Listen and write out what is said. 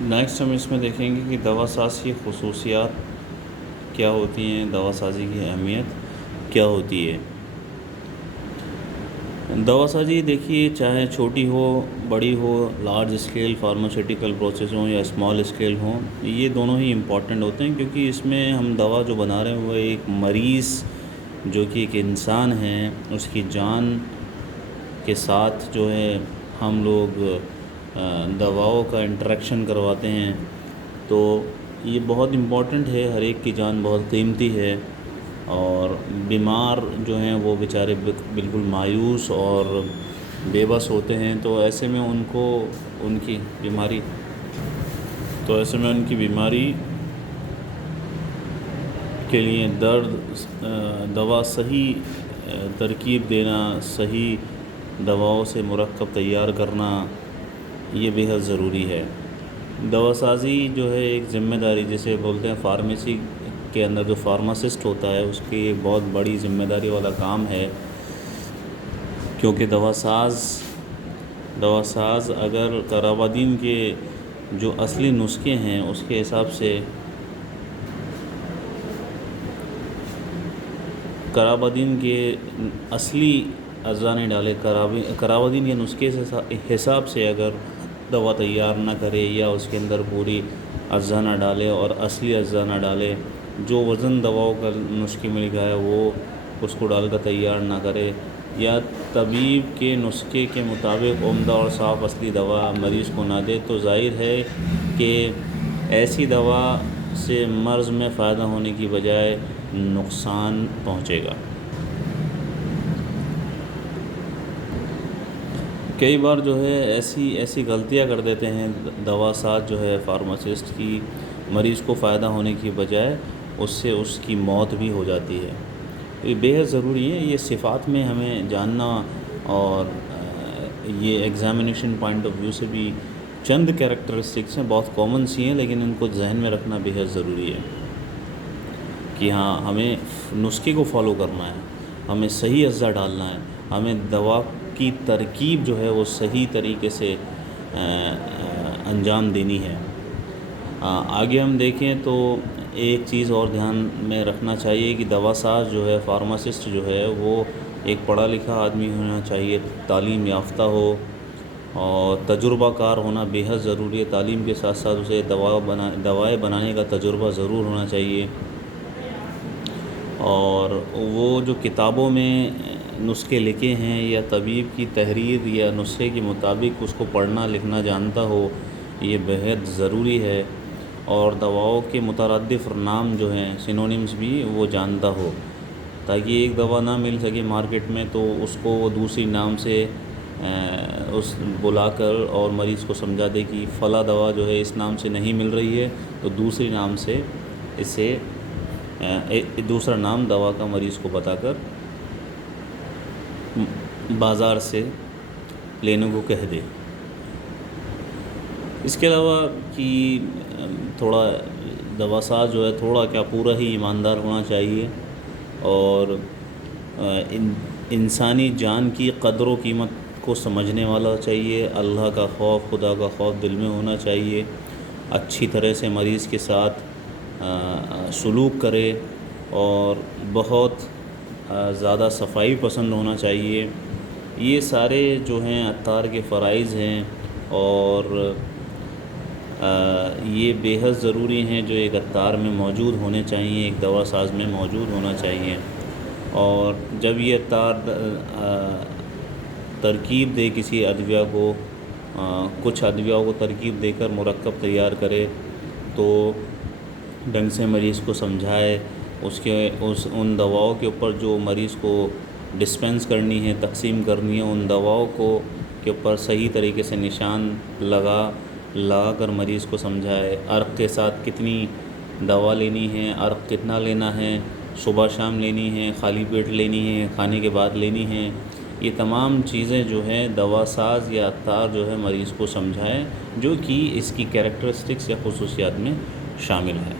Next ہم اس میں دیکھیں گے کہ دوا ساز کی خصوصیات کیا ہوتی ہیں، دوا سازی کی اہمیت کیا ہوتی ہے۔ دوا سازی دیکھیے، چاہے چھوٹی ہو، بڑی ہو، لارج اسکیل فارماسیوٹیکل پروسیس ہوں یا اسمال اسکیل ہوں، یہ دونوں ہی امپورٹنٹ ہوتے ہیں، کیونکہ اس میں ہم دوا جو بنا رہے ہیں وہ ایک مریض جو کہ ایک انسان ہے، اس کی جان کے ساتھ جو ہے ہم لوگ دواؤں کا انٹریکشن کرواتے ہیں، تو یہ بہت امپورٹنٹ ہے۔ ہر ایک کی جان بہت قیمتی ہے، اور بیمار جو ہیں وہ بیچارے بالکل مایوس اور بے بس ہوتے ہیں، تو ایسے میں ان کو ان کی بیماری کے لیے دوا صحیح ترکیب دینا، صحیح دواؤں سے مرکب تیار کرنا، یہ بے حد ضروری ہے۔ دوا سازی جو ہے ایک ذمہ داری، جسے بولتے ہیں فارمیسی کے اندر جو فارماسسٹ ہوتا ہے، اس کی ایک بہت بڑی ذمہ داری والا کام ہے، کیونکہ دوا ساز اگر قرابادین کے جو اصلی نسخے ہیں اس کے حساب سے قرابادین کے اصلی اجزاء نہیں ڈالے، قرابادین کے نسخے سے حساب سے اگر دوا تیار نہ کرے، یا اس کے اندر پوری اجزاء نہ ڈالے اور اصلی اجزاء نہ ڈالے، جو وزن دواؤں کا نسخے میں لکھا ہے وہ اس کو ڈال کر تیار نہ کرے، یا طبیب کے نسخے کے مطابق عمدہ اور صاف اصلی دوا مریض کو نہ دے، تو ظاہر ہے کہ ایسی دوا سے مرض میں فائدہ ہونے کی بجائے نقصان پہنچے گا۔ کئی بار جو ہے ایسی غلطیاں کر دیتے ہیں دوا ساز جو ہے فارماسسٹ کی، مریض کو فائدہ ہونے کی بجائے اس کی موت بھی ہو جاتی ہے۔ یہ بے حد ضروری ہے، یہ صفات میں ہمیں جاننا، اور یہ ایگزامینیشن پوائنٹ آف ویو سے بھی چند کیریکٹرسٹکس ہیں، بہت کامن سی ہیں، لیکن ان کو ذہن میں رکھنا بے حد ضروری ہے کہ ہاں، ہمیں نسخے کو فالو کرنا ہے، ہمیں صحیح اجزاء ڈالنا ہے، ہمیں دوا کی ترکیب جو ہے وہ صحیح طریقے سے انجام دینی ہے۔ آگے ہم دیکھیں تو ایک چیز اور دھیان میں رکھنا چاہیے کہ دوا ساز جو ہے، فارماسسٹ جو ہے، وہ ایک پڑھا لکھا آدمی ہونا چاہیے، تعلیم یافتہ ہو، اور تجربہ کار ہونا بے حد ضروری ہے۔ تعلیم کے ساتھ ساتھ اسے دوائیں بنانے کا تجربہ ضرور ہونا چاہیے، اور وہ جو کتابوں میں نسخے لکھے ہیں یا طبیب کی تحریر یا نسخے کے مطابق اس کو پڑھنا لکھنا جانتا ہو، یہ بہت ضروری ہے، اور دواؤں کے مترادف نام جو ہیں، سینونیمز بھی وہ جانتا ہو، تاکہ ایک دوا نہ مل سکے مارکیٹ میں تو اس کو وہ دوسری نام سے بلا کر اور مریض کو سمجھا دے کہ فلاں دوا جو ہے اس نام سے نہیں مل رہی ہے، تو دوسری نام سے اسے دوسرا نام دوا کا مریض کو بتا کر بازار سے لینے کو کہہ دے۔ اس کے علاوہ کہ تھوڑا دوا ساز جو ہے تھوڑا کیا پورا ہی ایماندار ہونا چاہیے، اور انسانی جان کی قدر و قیمت کو سمجھنے والا چاہیے، اللہ کا خوف، خدا کا خوف دل میں ہونا چاہیے، اچھی طرح سے مریض کے ساتھ سلوک کرے، اور بہت زیادہ صفائی پسند ہونا چاہیے۔ یہ سارے جو ہیں عطار کے فرائض ہیں، اور یہ بے حد ضروری ہیں جو ایک عطار میں موجود ہونے چاہیے، ایک دوا ساز میں موجود ہونا چاہیے۔ اور جب یہ عطار ترکیب دے کسی ادویہ کو، کچھ ادویہ کو ترکیب دے کر مرکب تیار کرے، تو ڈھنگ سے مریض کو سمجھائے، ان دواؤں کے اوپر جو مریض کو ڈسپینس کرنی ہے، تقسیم کرنی ہے، ان دواؤں کے اوپر صحیح طریقے سے نشان لگا کر مریض کو سمجھائے، عرق کے ساتھ کتنی دوا لینی ہے، عرق کتنا لینا ہے، صبح شام لینی ہے، خالی پیٹ لینی ہے، کھانے کے بعد لینی ہے، یہ تمام چیزیں جو ہیں دوا ساز یا عطار جو ہے مریض کو سمجھائے، جو کہ اس کی کیریکٹرسٹکس یا خصوصیات میں شامل ہے۔